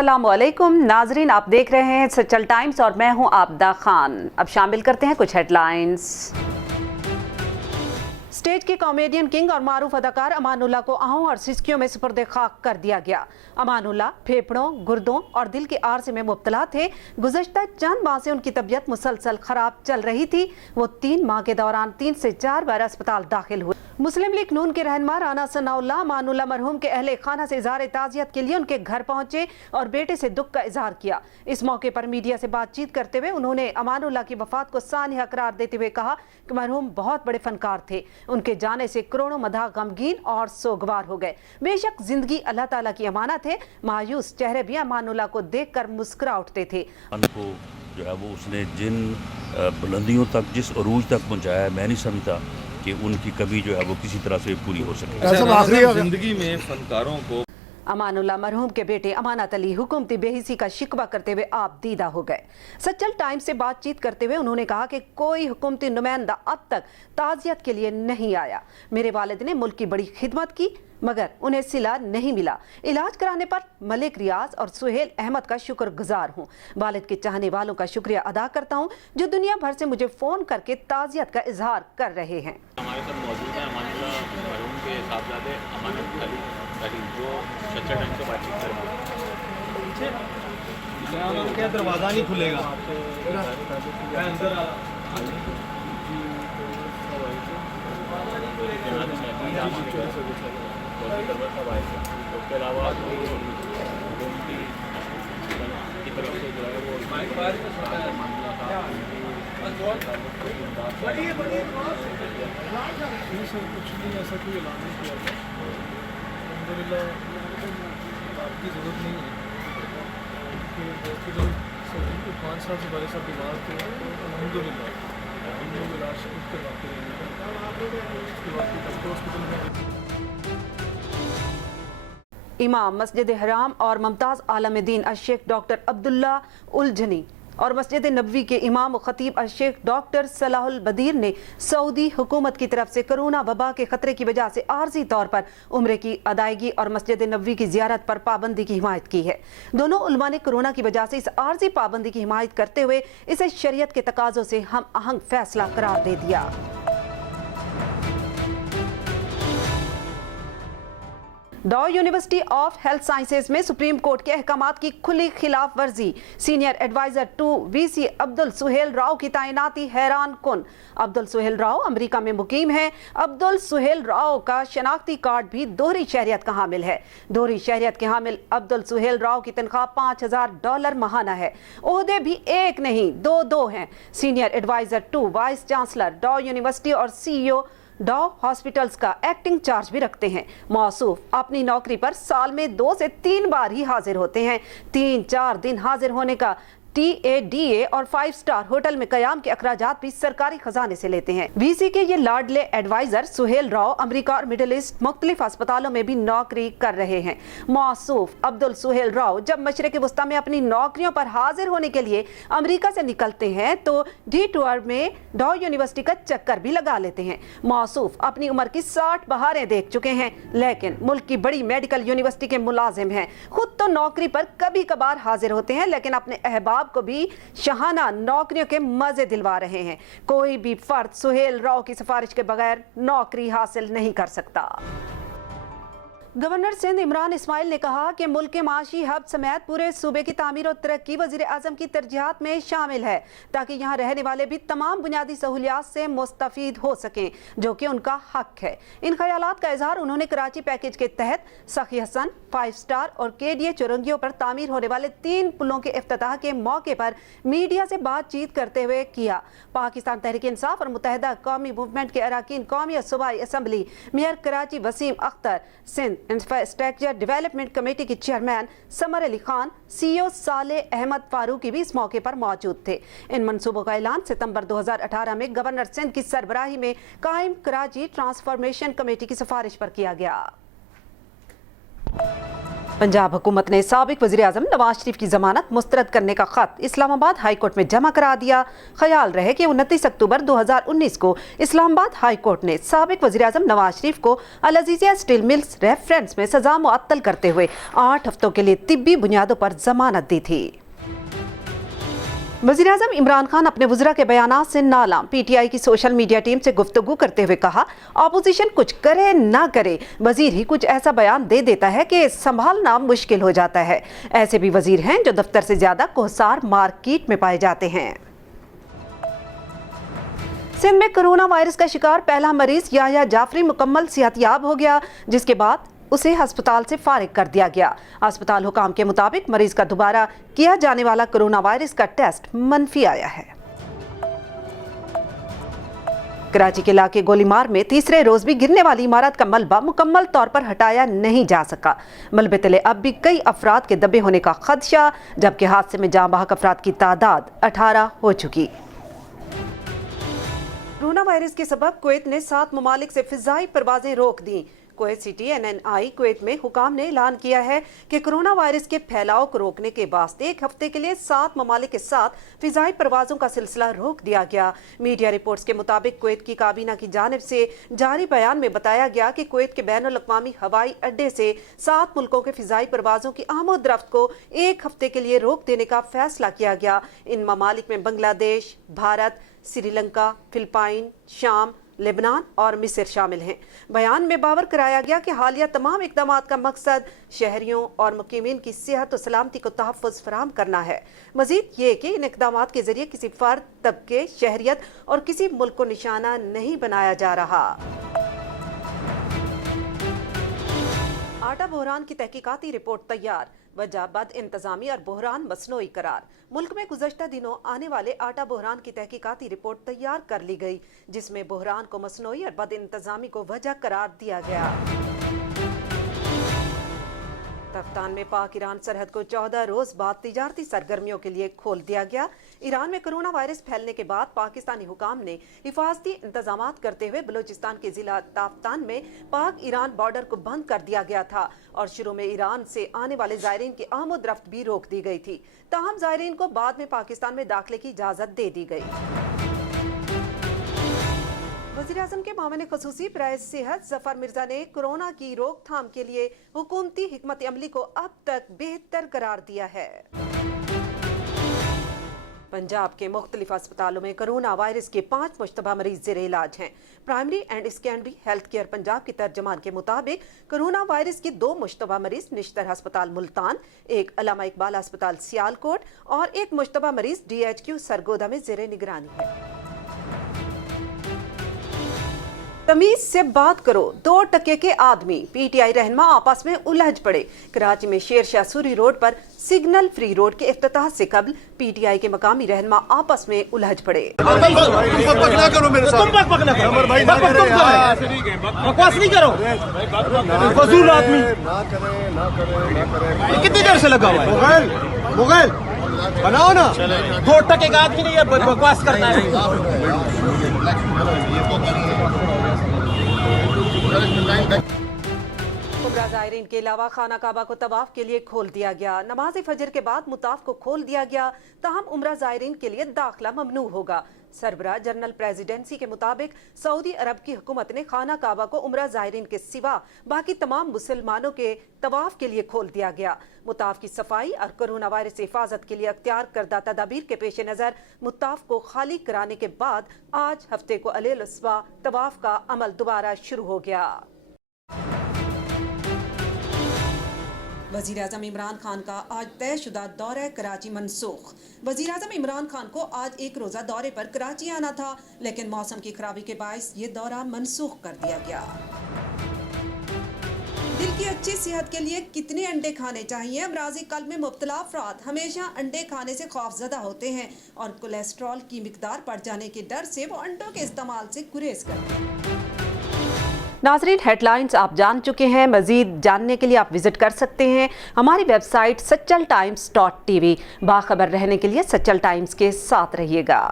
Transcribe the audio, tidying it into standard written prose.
अस्सलामुअलैकुम नाजरीन, आप देख रहे हैं सचल टाइम्स और मैं हूं आबदा खान। अब शामिल करते हैं कुछ हेडलाइंस। स्टेज के कॉमेडियन किंग और मारूफ अदाकार अमानुल्लाह को आहों और सिसकियों में सुपर्द खाक कर दिया गया। अमानुल्लाह फेफड़ों, गुर्दों और दिल के आर्से में मुब्तला थे। गुज़श्ता चंद माह से उनकी तबीयत मुसलसल खराब चल रही थी। वो 3 माह के दौरान 3 से 4 बार अस्पताल दाखिल हुए। मुस्लिम लीग नून के रहनुमा राना सनाउल्लाह अमानुल्लाह मरहूम के अहले खाना से इजहार ताज़ियत के लिए उनके घर पहुंचे और बेटे से दुख का इजहार किया। इस मौके पर मीडिया से बातचीत करते हुए उन्होंने अमानुल्लाह की वफात को सानिया करार देते हुए कहा कि मरहूम बहुत बड़े फनकार थे। उनके जाने से करोड़ों मदाह गमगीन और सोगवार हो गए। बेशक जिंदगी अल्लाह ताला की अमानत है। मायूस चेहरे भी अमानुल्लाह को देखकर मुस्कुरा उठते थे। उनको जो है वो उसने जिन बुलंदियों तक, जिस अरूज तक पहुंचाया, मैं नहीं समझता कि उनकी कभी जो है वो किसी तरह से पूरी हो सके। जिंदगी में फनकारों को अमानुल्लाह मरहूम के बेटे अमानत अली हुकूमती बेहिसी का शिकवा करते हुए आप दीदा हो गए। सचल टाइम्स से बातचीत करते हुए उन्होंने कहा कि कोई हुकूमती नुमाइंदा अब तक ताज़ियत के लिए नहीं आया। मेरे वालिद ने मुल्क की बड़ी खिदमत की मगर उन्हें सिला नहीं मिला। इलाज कराने पर मलिक रियाज और सुहेल अहमद का शुक्रगुजार हूँ। वालिद के चाहने वालों का शुक्रिया अदा करता हूँ जो दुनिया भर से मुझे फ़ोन करके ताज़ियत का इजहार कर रहे हैं। हमारे साथ मौजूद है अमानुल्लाह मरहूम के साहबजादे अमानत अली जो सच्चा टाइम से बातचीत कर रहे हैं। क्या दरवाज़ा नहीं खुलेगा? उसके अलावा की तरफ से जो है वो कुछ नहीं, ऐसा कोई ऐलान नहीं किया था। अल्हम्दुलिल्लाह आपकी ज़रूरत नहीं है कि हॉस्पिटल से 5 साल से बड़े साहब बीमार थे। अल्हम्दुलिल्लाह हम लोग इलाज करवाते हैं। उसके बाद डॉक्टर हॉस्पिटल में इमाम मस्जिद हराम और मुमताज़ आलम दीन अशेख डॉक्टर अब्दुल्ला उलझनी और मस्जिद नबवी के इमाम खतीब अशेख डॉक्टर सलाहुल बदीर ने सऊदी हुकूमत की तरफ से कोरोना वबा के खतरे की वजह से आर्जी तौर पर उम्रे की अदायगी और मस्जिद नबवी की जियारत पर पाबंदी की हिमायत की है। दोनों उलमा ने कोरोना की वजह से इस आर्जी पाबंदी की हिमायत करते हुए इसे शरीयत के तकाज़ों से हम आहंग फैसला करार दे दिया। Dow university of health sciences में सुप्रीम कोर्ट के अहकामात की खुली खिलाफ वर्जी। Senior adviser to VC Abdul Suhail Rao की तैनाती हैरान कुन। अब्दुल सुहेल राव अमेरिका में मुकीम है। अब्दुल सुहेल राव का शनाख्ती कार्ड भी दोहरी शहरियत का हामिल है। दोहरी शहरियत के हामिल अब्दुल सुहेल राव की तनख्वाह $5000 माहाना है। ओहदे भी एक नहीं दो हैं। Senior adviser to vice chancellor Dow university और CEO डॉ हॉस्पिटल्स का एक्टिंग चार्ज भी रखते हैं। मौसूफ अपनी नौकरी पर साल में 2 से 3 बार ही हाजिर होते हैं। 3-4 दिन हाजिर होने का TADA और 5 स्टार होटल में कयाम के अखराजात भी सरकारी खजाने से लेते हैं। VC के ये लाडले एडवाइजर सुहेल राव अमेरिका और मिडिल ईस्ट मुख्तलिफ अस्पतालों में भी नौकरी कर रहे हैं। मौसूफ अब्दुल सुहेल राव जब मशरिक़ वस्ता में अपनी नौकरियों पर हाजिर होने के लिए अमेरिका से निकलते हैं तो D2R में डॉ यूनिवर्सिटी का चक्कर भी लगा लेते हैं। मौसूफ अपनी उम्र की 60 बहारें देख चुके हैं लेकिन मुल्क की बड़ी मेडिकल यूनिवर्सिटी के मुलाजिम हैं। खुद तो नौकरी पर कभी कभार हाजिर होते हैं लेकिन अपने अहबाब को भी शहाना नौकरियों के मजे दिलवा रहे हैं। कोई भी फर्द सुहेल राव की सिफारिश के बगैर नौकरी हासिल नहीं कर सकता। गवर्नर सिंध इमरान इस्माइल ने कहा कि मुल्क के माशी हब समेत पूरे सूबे की तामीर और तरक्की वज़ीर आज़म की तरजीहात में शामिल है ताकि यहाँ रहने वाले भी तमाम बुनियादी सहूलियात से मुस्तफ़ीद हो सकें जो कि उनका हक है। इन ख्यालात का इजहार उन्होंने कराची पैकेज के तहत सखी हसन 5 स्टार और KDA चुरंगियों पर तामीर होने वाले 3 पुलों के इफ्तिताह के मौके पर मीडिया से बातचीत करते हुए किया। पाकिस्तान तहरीक इंसाफ और मुत्तहिदा कौमी मूवमेंट के अरकान कौमी और सूबाई assembly mayor Karachi Waseem Akhtar, Sindh infrastructure development committee के चेयरमैन समर अली खान, CEO साले अहमद फारूकी भी इस मौके पर मौजूद थे। इन मंसूबों का ऐलान सितंबर 2018 में गवर्नर सिंध की सरबराही में कायम कराची ट्रांसफॉर्मेशन कमेटी की सिफारिश पर किया गया। पंजाब हुकूमत ने साबिक वज़ीर आज़म नवाज शरीफ की ज़मानत मुस्तरद करने का ख़त इस्लामाबाद हाई कोर्ट में जमा करा दिया। ख्याल रहे कि 29 अक्टूबर 2019 को इस्लामाबाद हाई कोर्ट ने साबिक वज़ीर आज़म नवाज शरीफ को अल अज़ीज़िया स्टील मिल्स रेफरेंस में सज़ा मुअत्तल करते हुए 8 हफ्तों के लिए तिब्बी बुनियादों पर ज़मानत दी थी। वज़ीर-ए-आज़म इमरान खान अपने वज़रा के बयानात से नालाम। पीटीआई की सोशल मीडिया टीम से गुफ्तगू करते हुए कहा, अपोजिशन कुछ करे ना करे, वज़ीर ही कुछ ऐसा बयान दे देता है कि संभालना मुश्किल हो जाता है। ऐसे भी वज़ीर हैं जो दफ्तर से ज़्यादा कोहसार मार्केट में पाए जाते हैं। सिंध में कोरोना वायरस का शिकार पहला मरीज याह्या जाफरी मुकम्मल सेहतयाब हो गया, जिसके बाद उसे अस्पताल से फारिग कर दिया गया। अस्पताल हुकाम के मुताबिक मरीज का दोबारा किया जाने वाला कोरोना वायरस का टेस्ट मनफी आया है। कराची के इलाके गोलीमार में तीसरे रोज भी गिरने वाली इमारत का मलबा मुकम्मल तौर पर हटाया नहीं जा सका। मलबे तले अब भी कई अफराद के दबे होने का खदशा, जबकि हादसे में जाँ बहक अफराद की तादाद 18 हो चुकी। कोरोना वायरस के सबब कुवैत ने 7 ममालिक से फिजाई परवाजें रोक दी। कुवैत सिटी NNI कुवैत में हुकाम ने ऐलान किया है कि कोरोना वायरस के फैलाव को रोकने के वास्ते 1 हफ्ते के लिए 7 ममालिक के साथ फिजाई परवाजों का सिलसिला रोक दिया गया। मीडिया रिपोर्ट्स के मुताबिक कुवैत की काबीना की जानिब से जारी बयान में बताया गया कि कुवैत के बैनुल अक़वामी हवाई अड्डे से 7 मुल्कों के फिजाई परवाजों की आमद-रफ्त को 1 हफ्ते के लिए रोक देने का फैसला किया गया। इन ममालिक में बांग्लादेश, भारत, श्रीलंका, फिलिपाइन, शाम, लेबनान और मिस्र शामिल हैं। बयान में बावर कराया गया कि हालिया तमाम इक़दामात का मकसद शहरियों और मुकीमीन की सेहत और सलामती को तहफ़्फ़ुज़ फराहम करना है। मज़ीद ये कि इन इक़दामात के ज़रिए किसी फ़र्द, तबके, शहरियत और किसी मुल्क को निशाना नहीं बनाया जा रहा। आटा बहरान की तहकीकाती रिपोर्ट तैयार, वजह बद इंतजामी और बहरान मसनूई करार। मुल्क में गुज़श्ता दिनों आने वाले आटा बहरान की तहकीकाती रिपोर्ट तैयार कर ली गई, जिसमें बहरान को मसनूई और बद इंतजामी को वजह करार दिया गया। तफ्तान में पाक ईरान सरहद को 14 रोज बाद तिजारती सरगर्मियों के लिए खोल दिया गया। ईरान में कोरोना वायरस फैलने के बाद पाकिस्तानी हुकाम ने हिफाजती इंतजामात करते हुए बलूचिस्तान के जिला तफ्तान में पाक ईरान बॉर्डर को बंद कर दिया गया था और शुरू में ईरान से आने वाले ज़ायरीन की आमद रफ्त भी रोक दी गई थी। ताहम ज़ायरीन को बाद में पाकिस्तान में दाखिले की इजाज़त दे दी गई। वज़ीर-ए-आज़म के मामले ख़ुसूसी बराए सेहत ज़फ़र मिर्ज़ा ने कोरोना की रोकथाम के लिए हुकूमती हिकमत अमली को अब तक बेहतर करार दिया है। पंजाब के मुख्तलिफ अस्पतालों में कोरोना वायरस के 5 मुश्तबा मरीज ज़ेरे इलाज हैं। Primary and secondary health care Punjab की तर्जमान के मुताबिक कोरोना वायरस के 2 मुश्तबा मरीज निश्तर अस्पताल मुल्तान, एक अल्लामा इकबाल अस्पताल सियालकोट और एक मुश्तबा मरीज DHQ सरगोदा में ज़ेरे निगरानी है। तमीज से बात करो, 2 टके के आदमी PTI रहनुमा आपस में उलझ पड़े। कराची में शेरशाह सूरी रोड पर सिग्नल फ्री रोड के इफ्तिताह से कबल PTI के मकामी रहनुमा आपस में उलझ पड़े। कितनी देर से लगा हुआ है? मुगल बनाओ ना, 2 टके का आदमी नहीं है, बकवास करना है। उमरा ज़ायरीन के अलावा खाना काबा को तवाफ के लिए खोल दिया गया। नमाज फजर के बाद मुताफ को खोल दिया गया, ताहम उमरा ज़ायरीन के लिए दाखिला ममनू होगा। सरबराह जनरल प्रेसिडेंसी के मुताबिक सऊदी अरब की हुकूमत ने खाना काबा को उमरा ज़ायरीन के सिवा बाकी तमाम मुसलमानों के तवाफ के लिए खोल दिया गया। मुताफ की सफाई और कोरोना वायरस से हिफाजत के लिए अख्तियार करदा तदाबीर के पेश नज़र मुताफ को खाली कराने के बाद आज हफ्ते को अल-उस्वा तवाफ का अमल दोबारा शुरू हो गया। वज़ीर-ए-आज़म इमरान खान का आज तयशुदा दौरा कराची मनसूख। वज़ीर-ए-आज़म इमरान खान को आज एक रोज़ा दौरे पर कराची आना था, लेकिन मौसम की खराबी के बायस ये दौरा मनसूख कर दिया गया। दिल की अच्छी सेहत के लिए कितने अंडे खाने चाहिए? अमराज़ी कल्ब में मुब्तला अफराद हमेशा अंडे खाने से खौफजदा होते हैं और कोलेस्ट्रॉल की मिकदार बढ़ जाने के डर से वो अंडों के इस्तेमाल से गुरेज करते हैं। नाज़रीन, हेडलाइंस आप जान चुके हैं। मज़ीद जानने के लिए आप विजिट कर सकते हैं हमारी वेबसाइट सच्चल times.tv। बाखबर रहने के लिए सच्चल टाइम्स के साथ रहिएगा।